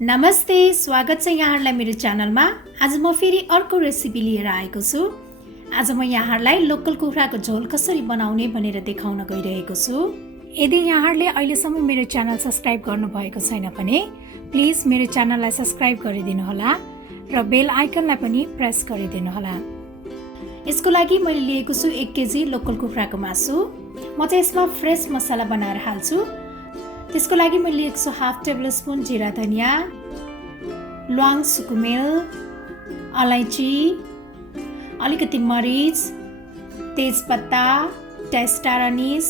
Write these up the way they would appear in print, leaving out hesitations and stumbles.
नमस्ते, स्वागत छ यहाँहरूलाई मेरो च्यानलमा। आज म फेरि अर्को रेसिपी लिएर आएको छु। आज म यहाँहरूलाई लोकल कुखुराको झोल कसरी बनाउने भनेर देखाउन गइरहेको छु। यदि यहाँहरूले अहिलेसम्म मेरो च्यानल सब्स्क्राइब गर्नुभएको छैन भने प्लिज मेरो च्यानललाई सब्स्क्राइब गरिदिनु होला र बेल आइकनलाई पनि प्रेस गरिदिनु होला। यसको लागि मैले लिएको छु 1 केजी लोकल कुखुराको मासु। म चाहिँ यसमा फ्रेस मसला बनाएर हाल्छु। त्यसको लागि मैले लिएको छु 1/2 टेबल स्पुन जिरा धनिया, ल्वाङ सुकुमेल, अलैँची, अलिकति मरिच, तेजपत्ता, टेस्टार अनिस,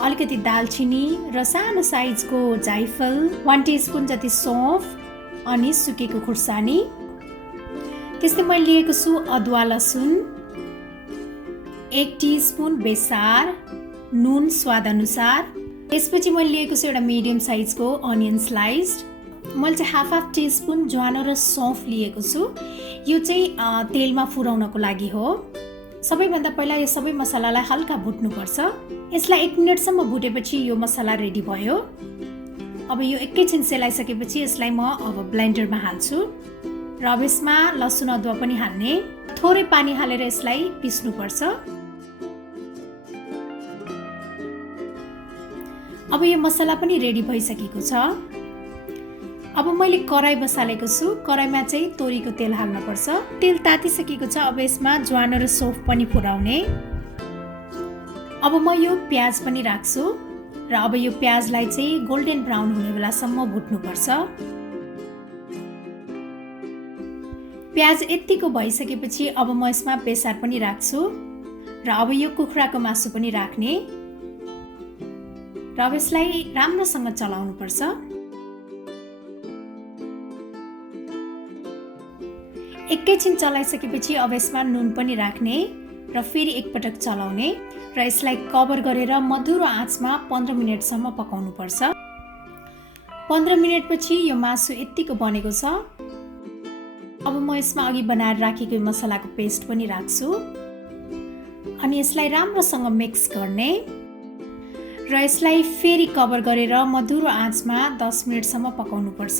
अलिकति दालचिनी र सानो साइजको जाइफल, 1 टीस्पुन जति सौंफ अनि सुकेको खुर्सानी। त्यस्तै मैले लिएको छु अदुवा लसुन, 1 टीस्पुन बेसार, नुन स्वाद अनुसार। त्यसपछि मैले लिएको छु एउटा मिडियम साइजको अनियन स्लाइस्ड। मैले चाहिँ 1/2 टीस्पुन ज्वानो र सौंफ लिएको छु। यो चाहिँ तेलमा फुराउनको लागि हो। सबैभन्दा पहिला यो सबै मसलालाई हल्का भुट्नुपर्छ। यसलाई 1 मिनेटसम्म भुटेपछि यो मसला रेडी भयो। अब यो एकैछिन सेलाइसकेपछि यसलाई म अब ब्लेन्डरमा हाल्छु र अब यसमा लसुन अदुवा पनि हाल्ने। थोरै पानी हालेर यसलाई पिस्नुपर्छ। अब यो मसला पनि रेडी भइसकेको छ। अब मैले कराई बसालेको छु। कराईमा चाहिँ तोरीको तेल हाल्नुपर्छ। तेल तातिसकेको छ। अब यसमा ज्वानो र सौंफ पनि फुराउने। अब म यो प्याज पनि राख्छु र अब यो प्याजलाई चाहिँ गोल्डन ब्राउन हुने बेलासम्म भुट्नुपर्छ। प्याज यतिको भइसकेपछि अब म यसमा बेसार पनि राख्छु र अब यो कुखुराको मासु पनि राख्ने र अब यसलाई राम्रोसँग चलाउनु पर्छ। एकैछिन चलाइसकेपछि अब यसमा नुन पनि राख्ने र फेरि एकपटक चलाउने र यसलाई कभर गरेर मधुरो आँचमा 15 मिनेटसम्म पकाउनु पर्छ। 15 मिनेटपछि यो मासु यतिको बनेको छ। अब म यसमा अघि बनाएर राखेको मसलाको पेस्ट पनि राख्छु अनि यसलाई राम्रोसँग मिक्स गर्ने र यसलाई फेरि कभर गरेर मधुरो आँचमा 10 मिनेटसम्म पकाउनु पर्छ।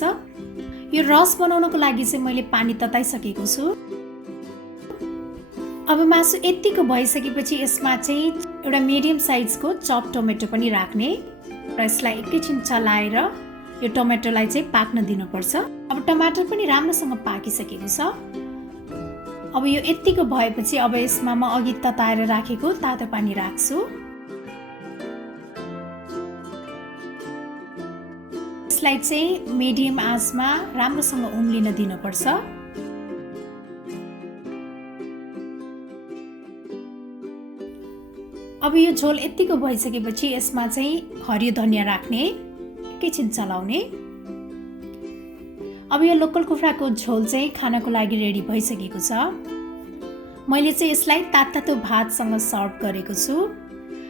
यो रस बनाउनको लागि चाहिँ मैले पानी तताइसकेको छु। अब मासु यतिको भइसकेपछि यसमा चाहिँ एउटा मिडियम साइजको चप टमेटो पनि राख्ने र यसलाई एकैछिन चलाएर यो टमेटोलाई चाहिँ पाक्न दिनुपर्छ। अब टमाटर पनि राम्रोसँग पाकिसकेको छ। अब यो यतिको भएपछि अब यसमा म अघि तताएर राखेको तातो पानी राख्छु। यसलाई चाहिँ मिडियम आँचमा राम्रोसँग उम्लिन दिनुपर्छ। अब यो झोल यतिको भइसकेपछि यसमा चाहिँ हरियो धनिया राख्ने, एकैछिन चलाउने। अब यो लोकल कुखुराको झोल चाहिँ खानको लागि रेडी भइसकेको छ। मैले चाहिँ यसलाई तातो भातसँग सर्भ गरेको छु।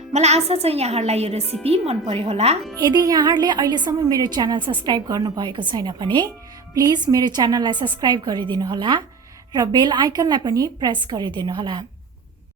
मलाई आशा छ यहाँहरूलाई यो रेसिपी मन पर्यो होला। यदि यहाँहरूले अहिलेसम्म मेरो च्यानल सब्स्क्राइब गर्नुभएको छैन भने प्लिज मेरो च्यानललाई सब्स्क्राइब गरिदिनु होला र बेल आइकनलाई पनि प्रेस गरिदिनु होला।